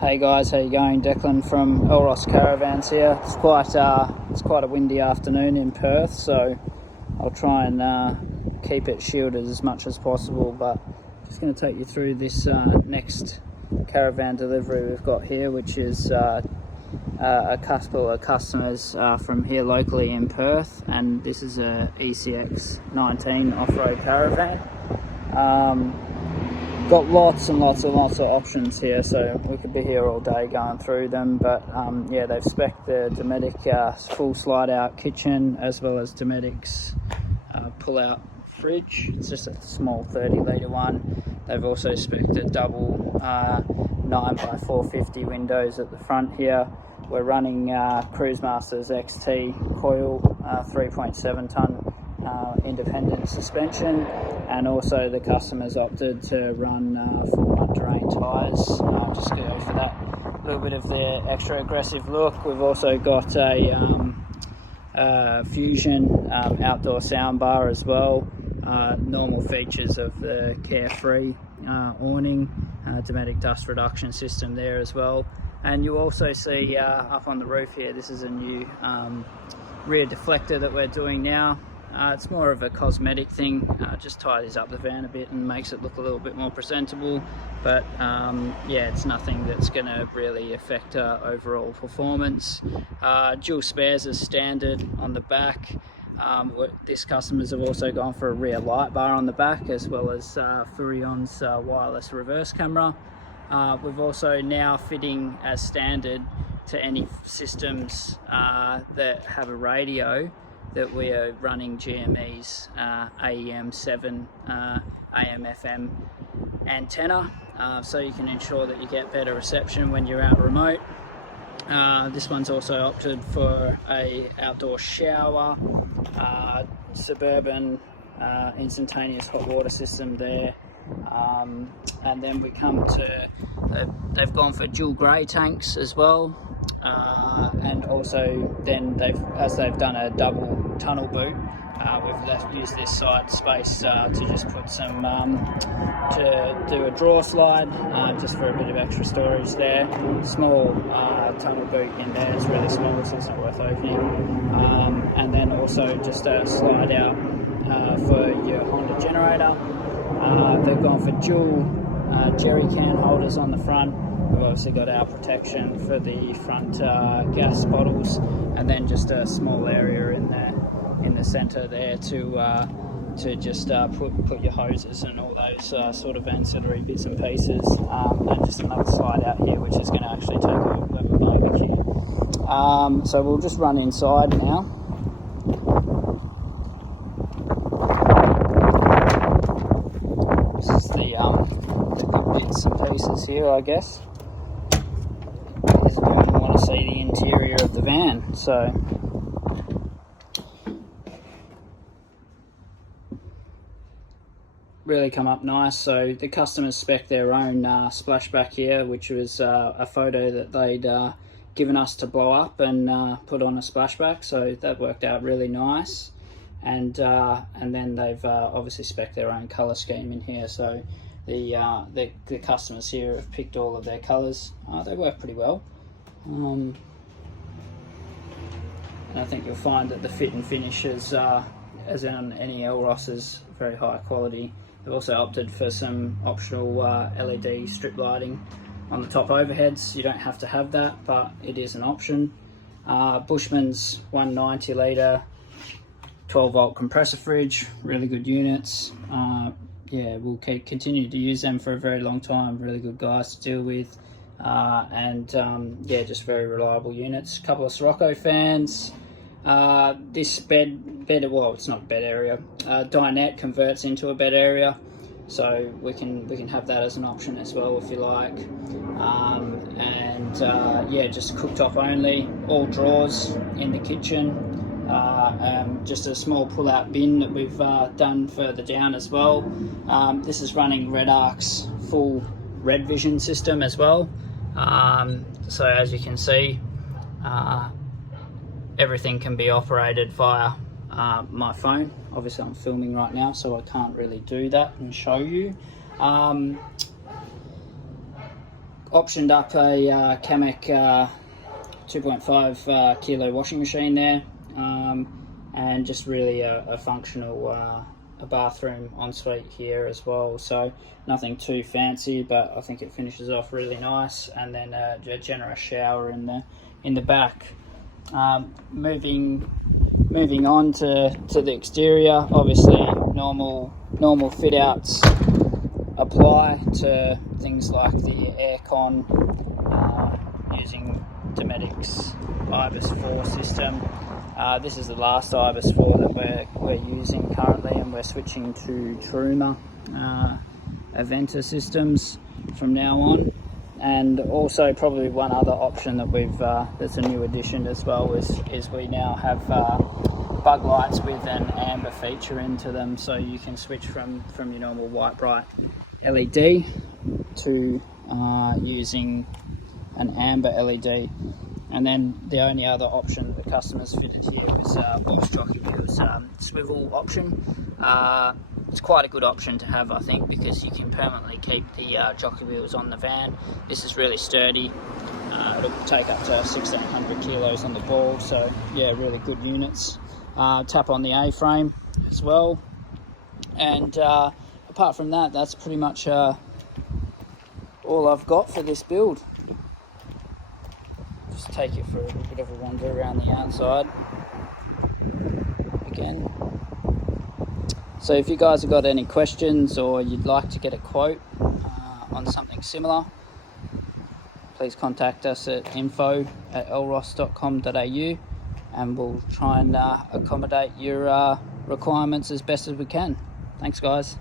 Hey guys, how you going? Declan from Elros Caravans here. It's quite a windy afternoon in Perth, so I'll try and keep it shielded as much as possible. But just going to take you through this next caravan delivery we've got here, which is a couple of customers from here locally in Perth, and this is a ECX19 off-road caravan. Got lots and lots of options here, so we could be here all day going through them. But yeah, they've spec'd the Dometic full slide out kitchen, as well as Dometic's pull out fridge. It's just a small 30-litre one. They've also spec'd a double 9x450 windows at the front here. We're running Cruisemasters XT coil 3.7 tonne independent suspension, and also the customers opted to run full mud terrain tyres, just go for that little bit of the extra aggressive look. We've also got a Fusion outdoor soundbar as well. Normal features of the Carefree awning, Dometic dust reduction system there as well. And you also see up on the roof here, this is a new rear deflector that we're doing now. It's more of a cosmetic thing, just tidies up the van a bit and makes it look a little bit more presentable, but yeah, it's nothing that's going to really affect overall performance. Dual spares as standard on the back. This customers have also gone for a rear light bar on the back, as well as Furion's wireless reverse camera. We've also now fitting as standard to any systems that have a radio that we are running GME's AEM7 AM/FM antenna, so you can ensure that you get better reception when you're out remote. This one's also opted for a outdoor shower, suburban instantaneous hot water system there, and then we come to they've gone for dual grey tanks as well, and also then as they've done a double tunnel boot, we've used this side space to just put some to do a draw slide, just for a bit of extra storage there. Small tunnel boot in there, it's really small, so it's not worth opening. And then also just a slide out for your Honda generator. They've gone for dual jerry can holders on the front. We've obviously got our protection for the front gas bottles, and then just a small area in the centre there to just put your hoses and all those sort of ancillary bits and pieces, and just another slide out here which is going to actually take a barbecue. So we'll just run inside now. This is the good bits and pieces here, I guess. Because we want to see the interior of the van. So really come up nice. So the customers spec their own splashback here, which was a photo that they'd given us to blow up and put on a splashback, so that worked out really nice. And then they've obviously spec their own colour scheme in here, so the customers here have picked all of their colours. They work pretty well, and I think you'll find that the fit and finish is, as in any Elros, is very high quality. They've also opted for some optional LED strip lighting on the top overheads. You don't have to have that, but it is an option. Bushman's 190 litre 12-volt compressor fridge, really good units. Yeah, we'll continue to use them for a very long time. Really good guys to deal with, and yeah, just very reliable units. A couple of Sirocco fans. This bed, well, it's not bed area. Dinette converts into a bed area, so we can have that as an option as well if you like. And yeah, just cooktop only. All drawers in the kitchen. Just a small pull-out bin that we've done further down as well. This is running Red Arc's full Red Vision system as well. So as you can see, everything can be operated via my phone. Obviously I'm filming right now, so I can't really do that and show you. optioned up a Kamek 2.5 kilo washing machine there, and just really a functional a bathroom ensuite here as well. So nothing too fancy, but I think it finishes off really nice. And then a generous shower in the back. Moving on to the exterior, obviously normal fit outs apply to things like the aircon, using Dometic's IBIS 4 system. This is the last IBIS 4 that we're using currently, and we're switching to Truma Aventa systems from now on. And also probably one other option that that's a new addition as well is we now have bug lights with an amber feature into them, so you can switch from your normal white bright LED to using an amber LED. And then the only other option the customers fitted here was Bosch Jockey Wheels swivel option. It's quite a good option to have, I think, because you can permanently keep the jockey wheels on the van. This is really sturdy. It'll take up to 1600 kilos on the ball, so yeah, really good units. Tap on the A-frame as well. And apart from that, that's pretty much all I've got for this build. Just take it for a little bit of a wander around the outside again. So if you guys have got any questions or you'd like to get a quote on something similar, please contact us at info@elros.com.au, and we'll try and accommodate your requirements as best as we can. Thanks, guys.